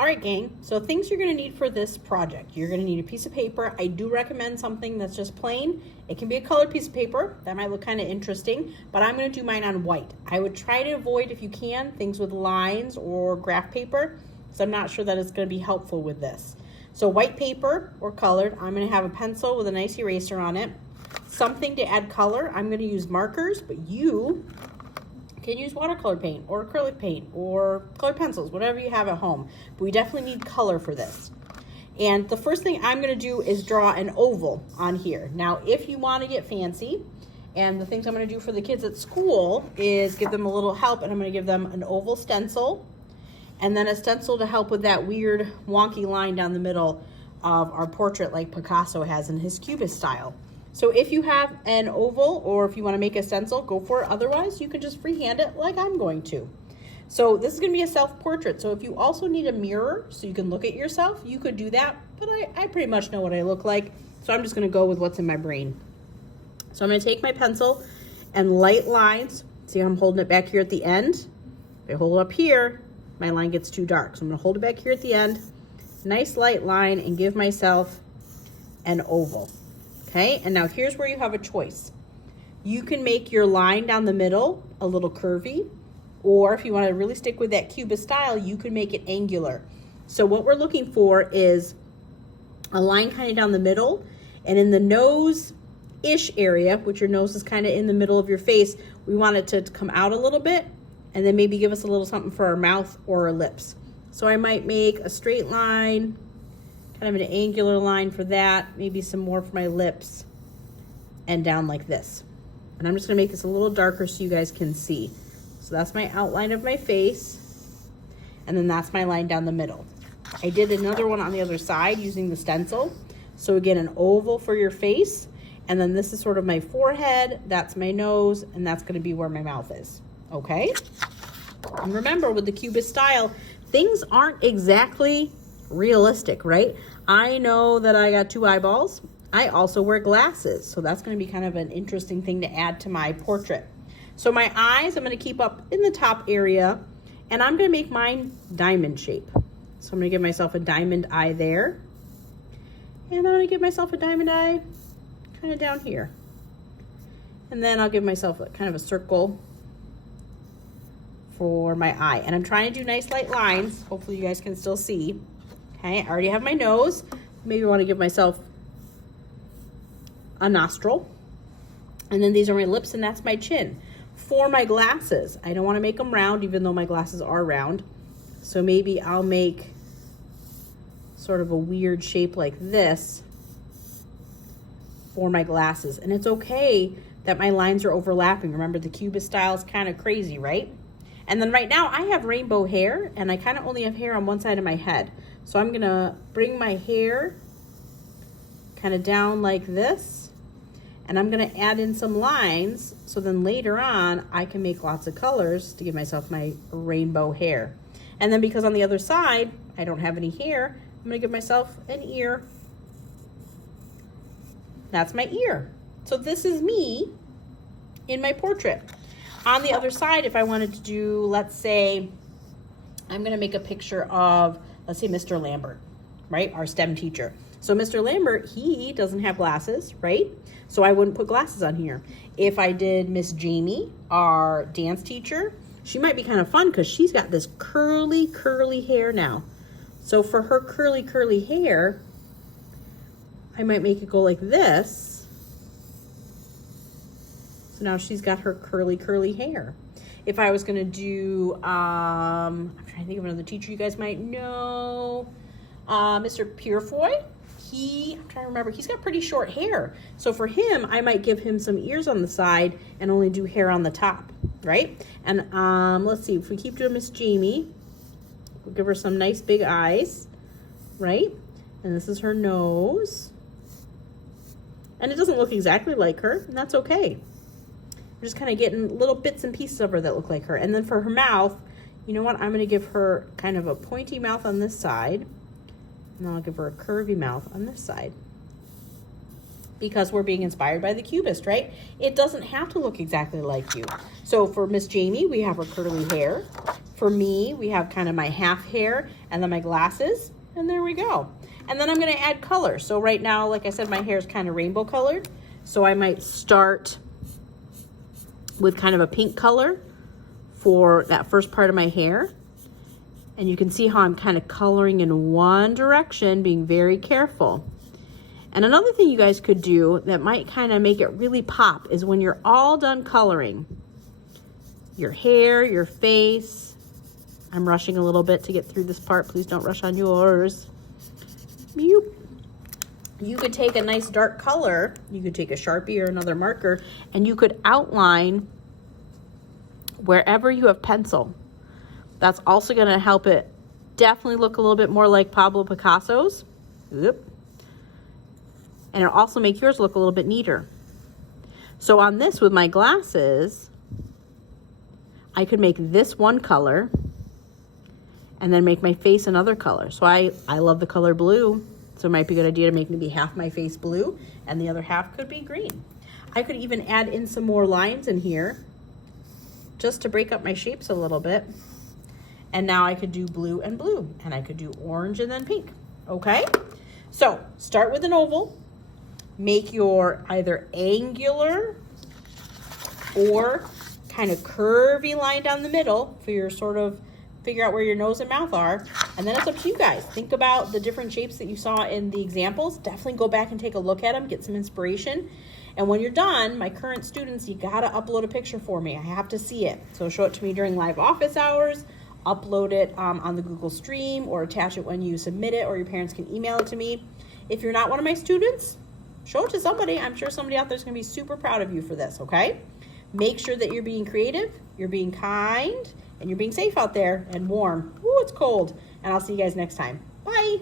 All right, gang, so things you're gonna need for this project. You're gonna need a piece of paper. I do recommend something that's just plain. It can be a colored piece of paper. That might look kind of interesting, but I'm gonna do mine on white. I would try to avoid, if you can, things with lines or graph paper, because I'm not sure that it's gonna be helpful with this. So white paper or colored, I'm gonna have a pencil with a nice eraser on it. Something to add color, I'm gonna use markers, but you can use watercolor paint or acrylic paint or colored pencils, whatever you have at home. But we definitely need color for this. And the first thing I'm gonna do is draw an oval on here. Now, if you wanna get fancy, and the things I'm gonna do for the kids at school is give them a little help, and I'm gonna give them an oval stencil, and then a stencil to help with that weird wonky line down the middle of our portrait like Picasso has in his Cubist style. So if you have an oval or if you want to make a stencil, go for it. Otherwise, you can just freehand it like I'm going to. So this is going to be a self-portrait. So if you also need a mirror so you can look at yourself, you could do that. But I pretty much know what I look like. So I'm just going to go with what's in my brain. So I'm going to take my pencil and light lines. See how I'm holding it back here at the end? If I hold it up here, my line gets too dark. So I'm going to hold it back here at the end. Nice light line and give myself an oval. Okay, and now here's where you have a choice. You can make your line down the middle a little curvy, or if you want to really stick with that Cubist style, you can make it angular. So what we're looking for is a line kind of down the middle, and in the nose-ish area, which your nose is kind of in the middle of your face, we want it to come out a little bit, and then maybe give us a little something for our mouth or our lips. So I might make a straight line, kind of an angular line for that, maybe some more for my lips, and down like this. And I'm just gonna make this a little darker so you guys can see. So that's my outline of my face, and then that's my line down the middle. I did another one on the other side using the stencil. So again, an oval for your face, and then this is sort of my forehead, that's my nose, and that's gonna be where my mouth is, okay? And remember, with the Cubist style, things aren't exactly realistic, right? I know that I got 2 eyeballs. I also wear glasses, so that's going to be kind of an interesting thing to add to my portrait. So my eyes, I'm going to keep up in the top area, and I'm going to make mine diamond shape. So I'm going to give myself a diamond eye there, and I'm going to give myself a diamond eye kind of down here. And then I'll give myself a kind of a circle for my eye. And I'm trying to do nice light lines. Hopefully you guys can still see. Okay, I already have my nose. Maybe I want to give myself a nostril. And then these are my lips, and that's my chin. For my glasses, I don't want to make them round, even though my glasses are round. So maybe I'll make sort of a weird shape like this for my glasses. And it's okay that my lines are overlapping. Remember, the Cubist style is kind of crazy, right? And then right now I have rainbow hair, and I kind of only have hair on one side of my head. So I'm gonna bring my hair kind of down like this, and I'm gonna add in some lines, so then later on I can make lots of colors to give myself my rainbow hair. And then because on the other side I don't have any hair, I'm gonna give myself an ear. That's my ear. So this is me in my portrait. On the other side, if I wanted to do, let's say, I'm gonna make a picture of, let's say, Mr. Lambert, right? Our STEM teacher. So Mr. Lambert, he doesn't have glasses, right? So I wouldn't put glasses on here. If I did Miss Jamie, our dance teacher, she might be kind of fun because she's got this curly, curly hair now. So for her curly, curly hair, I might make it go like this. So now she's got her curly, curly hair. If I was gonna do, I'm trying to think of another teacher you guys might know, Mr. Purefoy, I'm trying to remember, he's got pretty short hair. So for him, I might give him some ears on the side and only do hair on the top, right? And let's see, if we keep doing Miss Jamie, we'll give her some nice big eyes, right? And this is her nose. And it doesn't look exactly like her, and that's okay. We're just kind of getting little bits and pieces of her that look like her. And then for her mouth, you know what? I'm gonna give her kind of a pointy mouth on this side, and then I'll give her a curvy mouth on this side. because we're being inspired by the cubist, right? It doesn't have to look exactly like you. So for Miss Jamie, we have her curly hair. For me, we have kind of my half hair and then my glasses, and there we go. And then I'm gonna add color. So right now, like I said, my hair is kind of rainbow colored. So I might start with kind of a pink color for that first part of my hair. And you can see how I'm kind of coloring in one direction, being very careful. And another thing you guys could do that might kind of make it really pop is when you're all done coloring your hair, your face. I'm rushing a little bit to get through this part. Please don't rush on yours. You could take a nice dark color. You could take a Sharpie or another marker, and you could outline wherever you have pencil. That's also going to help it definitely look a little bit more like Pablo Picasso's. Oop. And it'll also make yours look a little bit neater. So on this with my glasses, I could make this one color and then make my face another color. So I love the color blue. So it might be a good idea to make maybe half my face blue and the other half could be green. I could even add in some more lines in here just to break up my shapes a little bit. And now I could do blue and blue, and I could do orange and then pink, okay? So start with an oval, make your either angular or kind of curvy line down the middle for your sort of figure out where your nose and mouth are. And then it's up to you guys. Think about the different shapes that you saw in the examples. Definitely go back and take a look at them, get some inspiration. And when you're done, my current students, you gotta upload a picture for me. I have to see it. So show it to me during live office hours, upload it on the Google Stream, or attach it when you submit it, or your parents can email it to me. If you're not one of my students, show it to somebody. I'm sure somebody out there is gonna be super proud of you for this, okay? Make sure that you're being creative, you're being kind, and you're being safe out there and warm. Ooh, it's cold. And I'll see you guys next time. Bye.